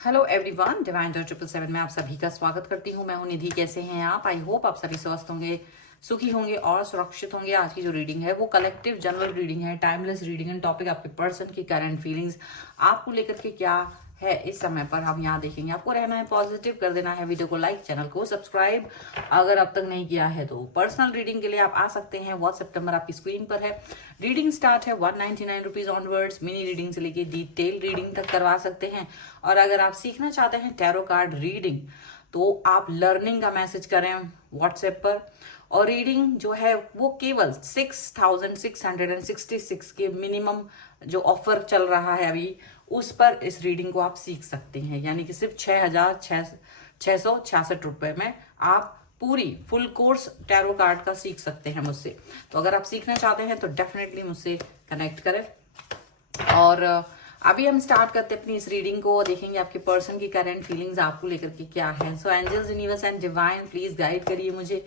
Hello everyone, divine Joy 777 में आप सभी का स्वागत करती हूँ। मैं हूँ निधि। कैसे हैं आप? आई होप आप सभी स्वस्थ होंगे, सुखी होंगे और सुरक्षित होंगे। आज की जो रीडिंग है वो कलेक्टिव जनरल रीडिंग है, टाइमलेस रीडिंग एंड टॉपिक आपके पर्सन की करंट फीलिंग्स आपको लेकर के क्या है इस समय पर हम यहाँ देखेंगे। आपको रहना है पॉजिटिव, कर देना है वीडियो को लाइक, चैनल को सब्सक्राइब अगर अब तक नहीं किया है तो। पर्सनल रीडिंग के लिए आप आ सकते हैं, व्हाट्सएप नंबर आपकी स्क्रीन पर है। रीडिंग स्टार्ट है 199 रुपीज ऑनवर्ड्स। मिनी रीडिंग से लेके डिटेल रीडिंग तक करवा सकते हैं। और अगर आप सीखना चाहते हैं टैरो कार्ड रीडिंग तो आप लर्निंग का मैसेज करें व्हाट्सएप पर। और रीडिंग जो है वो केवल 6666 के मिनिमम जो ऑफर चल रहा है अभी, उस पर इस रीडिंग को आप सीख सकते हैं। यानी कि सिर्फ 6,666 रुपए में आप पूरी फुल कोर्स टैरो कार्ड का सीख सकते हैं मुझसे। तो अगर आप सीखना चाहते हैं तो डेफिनेटली मुझसे कनेक्ट करें। और अभी हम स्टार्ट करते हैं अपनी इस रीडिंग को। देखेंगे आपके पर्सन की करंट फीलिंग्स आपको लेकर के क्या है। So angels, universe and divine please guide करिए मुझे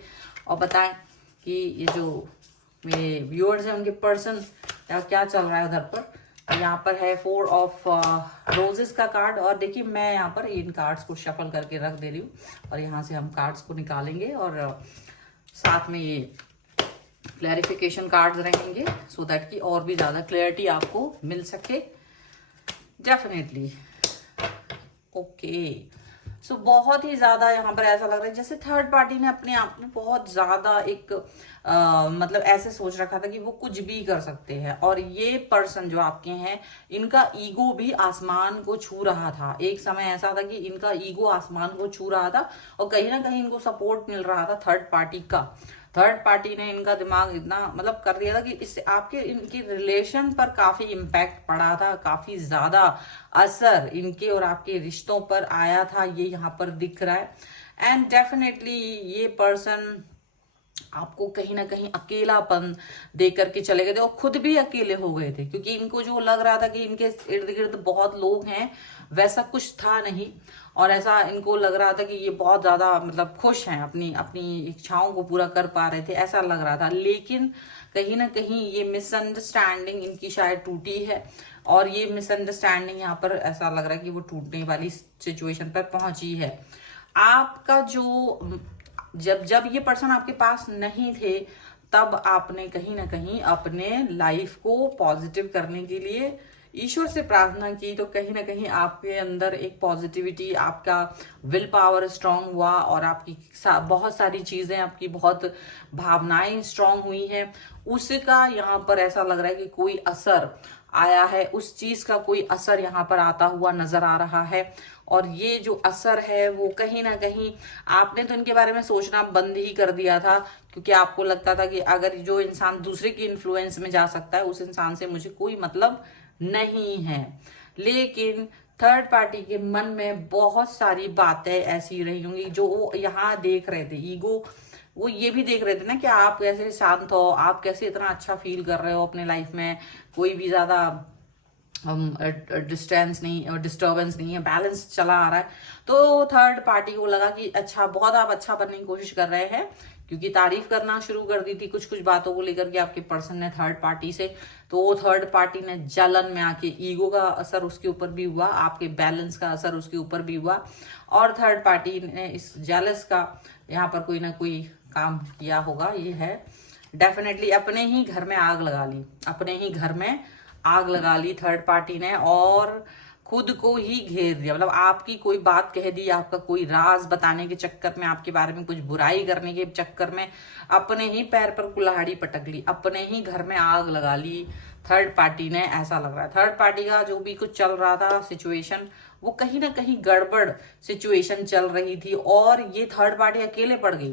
और बताएं कि ये जो मेरे व्यूअर्स हैं उनके पर्सन क्या चल रहा है उधर पर। यहाँ पर है 4 ऑफ रोजेस का कार्ड। और देखिए मैं यहाँ पर इन कार्ड्स को शफल करके रख दे रही हूँ और यहाँ से हम कार्ड्स को निकालेंगे और साथ में ये क्लैरिफिकेशन कार्ड्स रहेंगे सो दैट कि और भी ज्यादा क्लैरिटी आपको मिल सके। Definitely okay. सो बहुत ही ज्यादा यहाँ पर ऐसा लग रहा है जैसे थर्ड पार्टी ने अपने आप में बहुत ज्यादा एक मतलब ऐसे सोच रखा था कि वो कुछ भी कर सकते हैं। और ये पर्सन जो आपके हैं, इनका ईगो भी आसमान को छू रहा था। एक समय ऐसा था कि इनका ईगो आसमान को छू रहा था और कहीं ना कहीं इनको सपोर्ट मिल रहा था थर्ड पार्टी का। थर्ड पार्टी ने इनका दिमाग इतना मतलब कर दिया था कि इससे आपके इनके रिलेशन पर काफी इम्पैक्ट पड़ा था, काफी ज्यादा असर इनके और आपके रिश्तों पर आया था, ये यहाँ पर दिख रहा है। एंड डेफिनेटली ये पर्सन आपको कहीं ना कहीं अकेलापन दे करके चले गए थे और खुद भी अकेले हो गए थे, क्योंकि इनको जो लग रहा था कि इनके इर्द गिर्द बहुत लोग हैं, वैसा कुछ था नहीं। और ऐसा इनको लग रहा था कि ये बहुत ज्यादा मतलब खुश हैं, अपनी अपनी इच्छाओं को पूरा कर पा रहे थे, ऐसा लग रहा था। लेकिन कहीं ना कहीं ये मिसअंडरस्टैंडिंग इनकी शायद टूटी है और ये मिसअंडरस्टैंडिंग यहाँ पर ऐसा लग रहा है कि वो टूटने वाली सिचुएशन पर पहुंची है। आपका जो जब जब ये पर्सन आपके पास नहीं थे तब आपने कहीं ना कहीं अपने लाइफ को पॉजिटिव करने के लिए ईश्वर से प्रार्थना की, तो कहीं ना कहीं आपके अंदर एक पॉजिटिविटी, आपका विल पावर स्ट्रांग हुआ और आपकी बहुत सारी चीजें, आपकी बहुत भावनाएं स्ट्रांग हुई हैं। उसका यहाँ पर ऐसा लग रहा है कि कोई असर आया है, उस चीज का कोई असर यहाँ पर आता हुआ नजर आ रहा है। और ये जो असर है वो कहीं ना कहीं आपने तो इनके बारे में सोचना बंद ही कर दिया था, क्योंकि आपको लगता था कि अगर जो इंसान दूसरे की इन्फ्लुएंस में जा सकता है उस इंसान से मुझे कोई मतलब नहीं है। लेकिन थर्ड पार्टी के मन में बहुत सारी बातें ऐसी रही होंगी जो वो यहाँ देख रहे थे। ईगो वो ये भी देख रहे थे ना कि आप कैसे शांत हो, आप कैसे इतना अच्छा फील कर रहे हो अपने लाइफ में, कोई भी ज्यादा डिस्टेंस नहीं और डिस्टर्बेंस नहीं है, बैलेंस चला आ रहा है। तो थर्ड पार्टी को लगा कि अच्छा, बहुत आप अच्छा बनने की कोशिश कर रहे हैं, क्योंकि तारीफ करना शुरू कर दी थी कुछ कुछ बातों को लेकर के आपके पर्सन ने थर्ड पार्टी से। तो वो थर्ड पार्टी ने जलन में आके, ईगो का असर उसके ऊपर भी हुआ, आपके बैलेंस का असर उसके ऊपर भी हुआ और थर्ड पार्टी ने इस जेलस का यहाँ पर कोई ना कोई काम किया होगा। ये है डेफिनेटली अपने ही घर में आग लगा ली, अपने ही घर में आग लगा ली थर्ड पार्टी ने और खुद को ही घेर दिया। मतलब आपकी कोई बात कह दी, आपका कोई राज बताने के चक्कर में, आपके बारे में कुछ बुराई करने के चक्कर में अपने ही पैर पर कुल्हाड़ी पटक ली, अपने ही घर में आग लगा ली थर्ड पार्टी ने। ऐसा लग रहा है थर्ड पार्टी का जो भी कुछ चल रहा था सिचुएशन, वो कहीं ना कहीं गड़बड़ सिचुएशन चल रही थी और ये थर्ड पार्टी अकेले पड़ गई।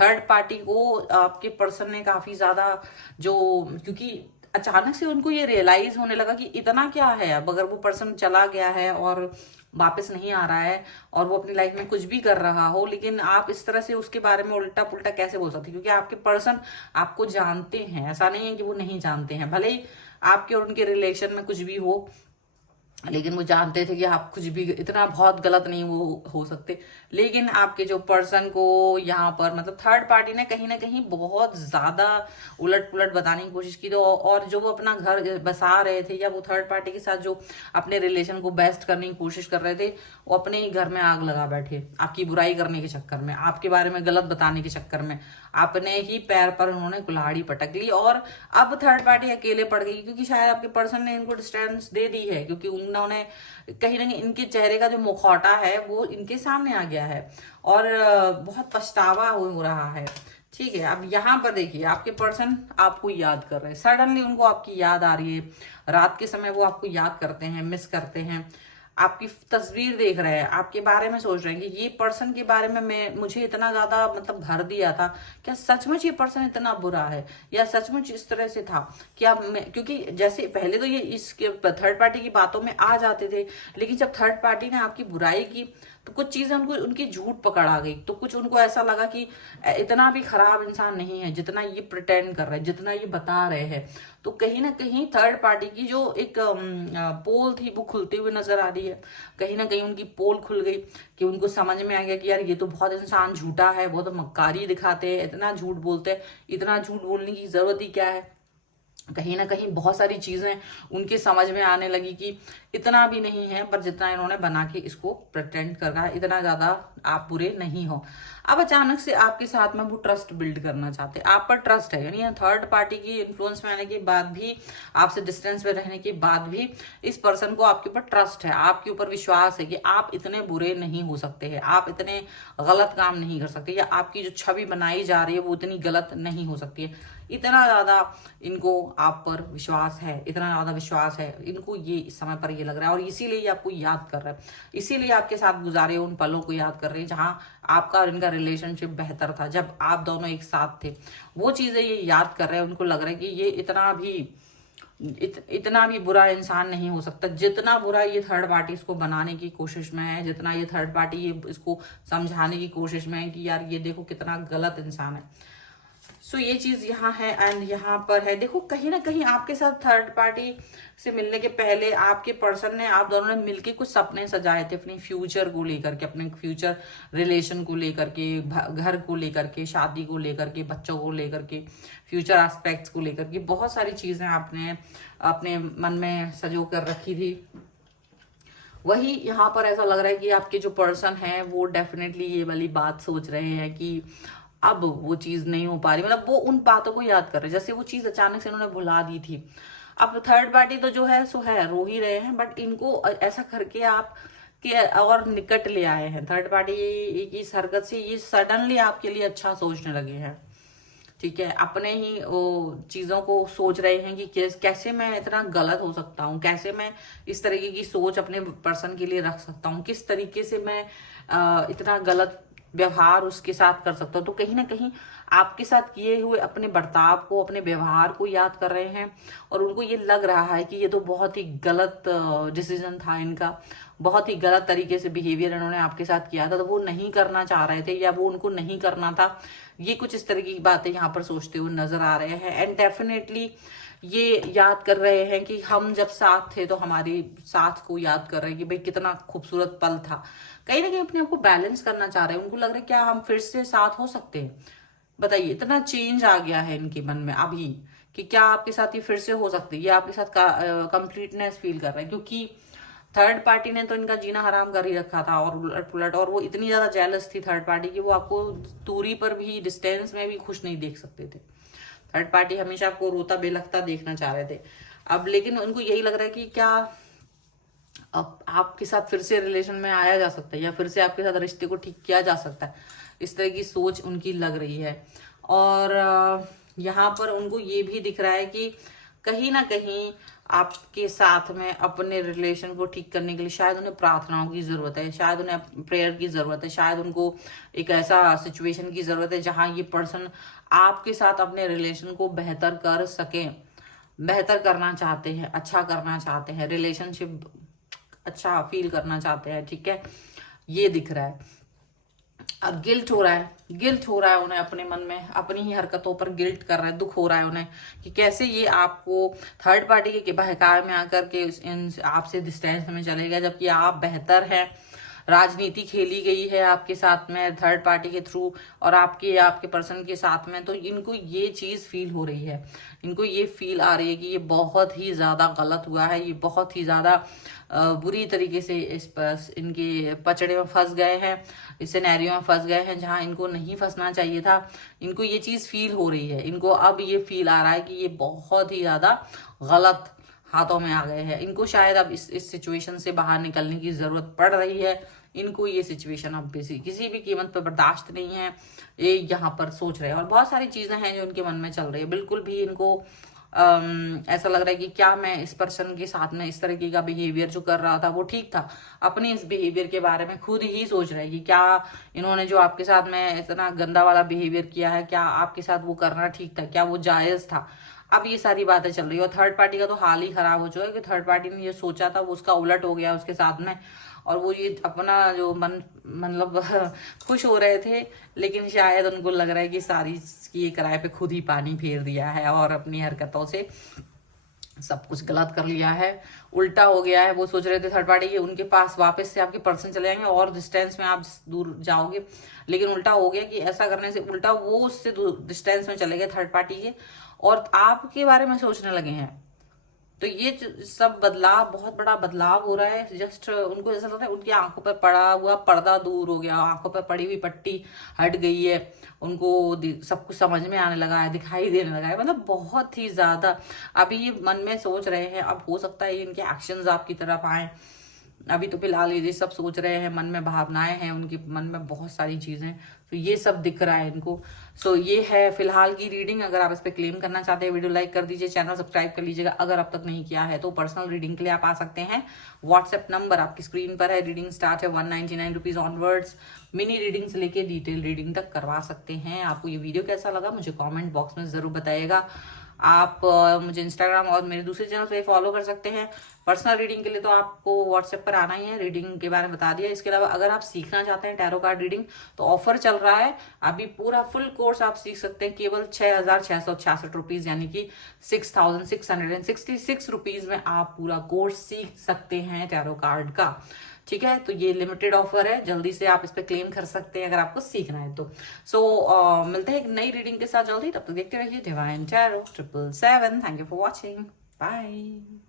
थर्ड पार्टी को आपके पर्सन ने काफी ज्यादा जो, क्योंकि अचानक से उनको ये रियलाइज होने लगा कि इतना क्या है, अब अगर वो पर्सन चला गया है और वापस नहीं आ रहा है और वो अपनी लाइफ में कुछ भी कर रहा हो, लेकिन आप इस तरह से उसके बारे में उल्टा पुल्टा कैसे बोल सकते? क्योंकि आपके पर्सन आपको जानते हैं, ऐसा नहीं है कि वो नहीं जानते हैं। भले ही आपके और उनके रिलेशन में कुछ भी हो, लेकिन वो जानते थे कि आप कुछ भी इतना बहुत गलत नहीं वो हो सकते। लेकिन आपके जो पर्सन को यहाँ पर मतलब थर्ड पार्टी ने कहीं ना कहीं बहुत ज्यादा उलट पुलट बताने की कोशिश की। तो और जो वो अपना घर बसा रहे थे या वो थर्ड पार्टी के साथ जो अपने रिलेशन को बेस्ट करने की कोशिश कर रहे थे, वो अपने ही घर में आग लगा बैठे आपकी बुराई करने के चक्कर में, आपके बारे में गलत बताने के चक्कर में। अपने ही पैर पर उन्होंने कुल्हाड़ी पटक ली और अब थर्ड पार्टी अकेले पड़ गई, क्योंकि शायद आपके पर्सन ने इनको डिस्टेंस दे दी है, क्योंकि उन्होंने कहीं ना कहीं इनके चेहरे का जो मुखौटा है वो इनके सामने आ गया है और बहुत पछतावा हो रहा है। ठीक है, अब यहाँ पर देखिए आपके पर्सन आपको याद कर रहे हैं, सडनली उनको आपकी याद आ रही है, रात के समय वो आपको याद करते हैं, मिस करते हैं, आपकी तस्वीर देख रहे हैं, आपके बारे में सोच रहे हैं कि ये पर्सन के बारे में मुझे इतना ज्यादा मतलब भर दिया था, क्या सचमुच ये पर्सन इतना बुरा है या सचमुच इस तरह से था क्या? क्योंकि जैसे पहले तो ये इसके थर्ड पार्टी की बातों में आ जाते थे, लेकिन जब थर्ड पार्टी ने आपकी बुराई की तो कुछ चीजें उनको उनकी झूठ पकड़ आ गई, तो कुछ उनको ऐसा लगा कि इतना भी खराब इंसान नहीं है जितना ये प्रिटेंड कर रहे हैं, जितना ये बता रहे हैं। तो कहीं ना कहीं थर्ड पार्टी की जो एक पोल थी वो खुलती हुई नजर आ रही है, कहीं ना कहीं उनकी पोल खुल गई कि उनको समझ में आ गया कि यार ये तो बहुत इंसान झूठा है, बहुत मक्कारी दिखाते हैं, इतना झूठ बोलते हैं, इतना झूठ बोलने की जरूरत ही क्या है। कहीं ना कहीं बहुत सारी चीजें उनके समझ में आने लगी कि इतना भी नहीं है, पर जितना इन्होंने बना के इसको प्रिटेंड करना है, इतना ज्यादा आप बुरे नहीं हो। अब अचानक से आपके साथ में वो ट्रस्ट बिल्ड करना चाहते हैं, आप पर ट्रस्ट है, यानी थर्ड पार्टी की इन्फ्लुएंस में आने के बाद भी, आपसे डिस्टेंस में रहने के बाद भी इस पर्सन को आपके ऊपर ट्रस्ट है, आपके ऊपर विश्वास है कि आप इतने बुरे नहीं हो सकते हैं, आप इतने गलत काम नहीं कर सकते, या आपकी जो छवि बनाई जा रही है वो इतनी गलत नहीं हो सकती है। इतना ज्यादा इनको आप पर विश्वास है, इतना ज्यादा विश्वास है इनको, ये इस समय पर ये लग रहा है, और इसीलिए ये आपको याद कर रहा है, इसीलिए आपके साथ गुजारे उन पलों को याद कर रहे हैं जहां आपका और इनका रिलेशनशिप बेहतर था, जब आप दोनों एक साथ थे। वो चीजें ये याद कर रहे हैं, उनको लग रहा है कि ये इतना भी बुरा इंसान नहीं हो सकता जितना बुरा ये थर्ड पार्टी इसको बनाने की कोशिश में है, जितना ये थर्ड पार्टी ये इसको समझाने की कोशिश में है कि यार ये देखो कितना गलत इंसान है। सो ये चीज यहाँ है एंड यहाँ पर है। देखो कहीं ना कहीं आपके साथ थर्ड पार्टी से मिलने के पहले आपके पर्सन ने, आप दोनों ने मिलके कुछ सपने सजाए थे अपने फ्यूचर को लेकर के, अपने फ्यूचर रिलेशन को लेकर के, घर को लेकर के, शादी को लेकर के, बच्चों को लेकर के, फ्यूचर एस्पेक्ट्स को लेकर के, बहुत सारी चीजें आपने अपने मन में सजो कर रखी थी। वही यहाँ पर ऐसा लग रहा है कि आपके जो पर्सन है वो डेफिनेटली ये वाली बात सोच रहे हैं कि अब वो चीज नहीं हो पा रही, मतलब वो उन बातों को याद कर रहे हैं जैसे वो चीज अचानक से उन्होंने भुला दी थी। अब थर्ड पार्टी तो जो है सो है, रो ही रहे हैं, बट इनको ऐसा करके आप के और निकट ले आए हैं। थर्ड पार्टी की इस हरकत से ये सडनली आपके लिए अच्छा सोचने लगे हैं। ठीक है, अपने ही वो चीजों को सोच रहे हैं कि कैसे मैं इतना गलत हो सकता हूँ, कैसे मैं इस तरीके की सोच अपने पर्सन के लिए रख सकता हूँ, किस तरीके से मैं इतना गलत व्यवहार उसके साथ कर सकता हूँ। तो कहीं ना कहीं आपके साथ किए हुए अपने बर्ताव को, अपने व्यवहार को याद कर रहे हैं, और उनको ये लग रहा है कि ये तो बहुत ही गलत डिसीजन था इनका, बहुत ही गलत तरीके से बिहेवियर इन्होंने आपके साथ किया था, तो वो नहीं करना चाह रहे थे या वो उनको नहीं करना था। ये कुछ इस तरह की बातें यहाँ पर सोचते हुए नजर आ रहे हैं एंड डेफिनेटली ये याद कर रहे हैं कि हम जब साथ थे तो हमारे साथ को याद कर रहे हैं कि भाई कितना खूबसूरत पल था। कहीं ना कहीं अपने आप को बैलेंस करना चाह रहे हैं, उनको लग रहा है क्या हम फिर से साथ हो सकते हैं? बताइए, इतना चेंज आ गया है इनके मन में अभी कि क्या आपके साथ ये फिर से हो सकती है, ये आपके साथ कंप्लीटनेस फील कर रहे हैं, क्योंकि थर्ड पार्टी ने तो इनका जीना हराम कर ही रखा था और उलट पुलट, और वो इतनी ज्यादा जेलस थी थर्ड पार्टी की, वो आपको दूरी पर भी, डिस्टेंस में भी खुश नहीं देख सकते थे। थर्ड पार्टी हमेशा आपको रोता बेलखता देखना चाह रहे थे। अब लेकिन उनको यही लग रहा है कि क्या अब आपके साथ फिर से रिलेशन में आया जा सकता है या फिर से आपके साथ रिश्ते को ठीक किया जा सकता है, इस तरह की सोच उनकी लग रही है। और यहाँ पर उनको ये भी दिख रहा है कि कहीं ना कहीं आपके साथ में अपने रिलेशन को ठीक करने के लिए शायद उन्हें प्रार्थनाओं की जरूरत है, शायद उन्हें प्रेयर की जरूरत है, शायद उनको एक ऐसा सिचुएशन की जरूरत है जहां ये पर्सन आपके साथ अपने रिलेशन को बेहतर कर सके, बेहतर करना चाहते हैं, अच्छा करना चाहते हैं, रिलेशनशिप अच्छा फील करना चाहते हैं। ठीक है, ये दिख रहा है। गिल्ट हो रहा है, गिल्ट हो रहा है उन्हें अपने मन में, अपनी ही हरकतों पर गिल्ट कर रहा है, दुख हो रहा है उन्हें कि कैसे ये आपको थर्ड पार्टी के बहकावे में आकर के इन आपसे डिस्टेंस में चले गए, जबकि आप बेहतर हैं। राजनीति खेली गई है आपके साथ में थर्ड पार्टी के थ्रू और आपके पर्सन के साथ में, तो इनको ये चीज फील हो रही है, इनको ये फील आ रही है कि ये बहुत ही ज्यादा गलत हुआ है, ये बहुत ही ज्यादा बुरी तरीके से इनके पचड़े में फंस गए हैं, इस सिनेरियो में फंस गए हैं जहां इनको नहीं फंसना चाहिए था। इनको ये चीज फील हो रही है, इनको अब ये फील आ रहा है कि ये बहुत ही ज्यादा गलत हाथों में आ गए हैं। इनको शायद अब इस सिचुएशन से बाहर निकलने की जरूरत पड़ रही है। इनको ये सिचुएशन अब किसी भी कीमत पर बर्दाश्त नहीं है, ये यहाँ पर सोच रहे हैं। और बहुत सारी चीजें हैं जो इनके मन में चल रही है। बिल्कुल भी इनको ऐसा लग रहा है कि क्या मैं इस पर्सन के साथ में इस तरीके का बिहेवियर जो कर रहा था वो ठीक था। अपने इस बिहेवियर के बारे में खुद ही सोच रहे हैं कि क्या इन्होंने जो आपके साथ में इतना गंदा वाला बिहेवियर किया है, क्या आपके साथ वो करना ठीक था, क्या वो जायज था। अब ये सारी बातें चल रही है। और थर्ड पार्टी का तो हाल ही खराब हो चुका है कि थर्ड पार्टी ने ये सोचा था वो उसका उलट हो गया उसके साथ में, और वो ये अपना जो मतलब खुश हो रहे थे, लेकिन शायद उनको लग रहा है कि सारी ये किराए पे खुद ही पानी फेर दिया है और अपनी हरकतों से सब कुछ गलत कर लिया है, उल्टा हो गया है। वो सोच रहे थे थर्ड पार्टी के उनके पास वापस से आपके पर्सन चले जाएंगे और डिस्टेंस में आप दूर जाओगे, लेकिन उल्टा हो गया कि ऐसा करने से उल्टा वो उससे डिस्टेंस में चले गए थर्ड पार्टी के, और आपके बारे में सोचने लगे हैं। तो ये सब बदलाव, बहुत बड़ा बदलाव हो रहा है। जस्ट उनको ऐसा लगता है उनकी आंखों पर पड़ा हुआ पर्दा दूर हो गया, आंखों पर पड़ी हुई पट्टी हट गई है, उनको सब कुछ समझ में आने लगा है, दिखाई देने लगा है। मतलब बहुत ही ज्यादा अभी ये मन में सोच रहे हैं। अब हो सकता है इनके एक्शंस आपकी तरफ आए। अभी तो फिलहाल ये सब सोच रहे हैं, मन में भावनाएं हैं, उनके मन में बहुत सारी चीजें, तो ये सब दिख रहा है इनको। सो ये है फिलहाल की रीडिंग। अगर आप इस पे क्लेम करना चाहते हैं, वीडियो लाइक कर दीजिए, चैनल सब्सक्राइब कर लीजिएगा अगर अब तक नहीं किया है तो। पर्सनल रीडिंग के लिए आप आ सकते हैं, व्हाट्सएप नंबर आपकी स्क्रीन पर है। रीडिंग स्टार्ट है 199 रुपीज ऑनवर्ड्स। मिनी रीडिंग से लेके डिटेल रीडिंग तक करवा सकते हैं। आपको ये वीडियो कैसा लगा मुझे कॉमेंट बॉक्स में जरूर बताइएगा। आप मुझे इंस्टाग्राम और मेरे दूसरे चैनल पे फॉलो कर सकते हैं। पर्सनल रीडिंग के लिए तो आपको व्हाट्सएप पर आना ही है। रीडिंग के बारे में बता दिया। इसके अलावा अगर आप सीखना चाहते हैं टैरो कार्ड रीडिंग तो ऑफर चल रहा है। अभी पूरा फुल कोर्स आप सीख सकते हैं केवल 6,666 रुपीज, यानी कि 6,666 रुपीज में आप पूरा कोर्स सीख सकते हैं टैरो कार्ड का। ठीक है, तो ये लिमिटेड ऑफर है, जल्दी से आप इस पे क्लेम कर सकते हैं अगर आपको सीखना है तो। मिलते हैं एक नई रीडिंग के साथ जल्दी। तब तक देखते रहिए divine tarot 777। Thank you for watching, bye.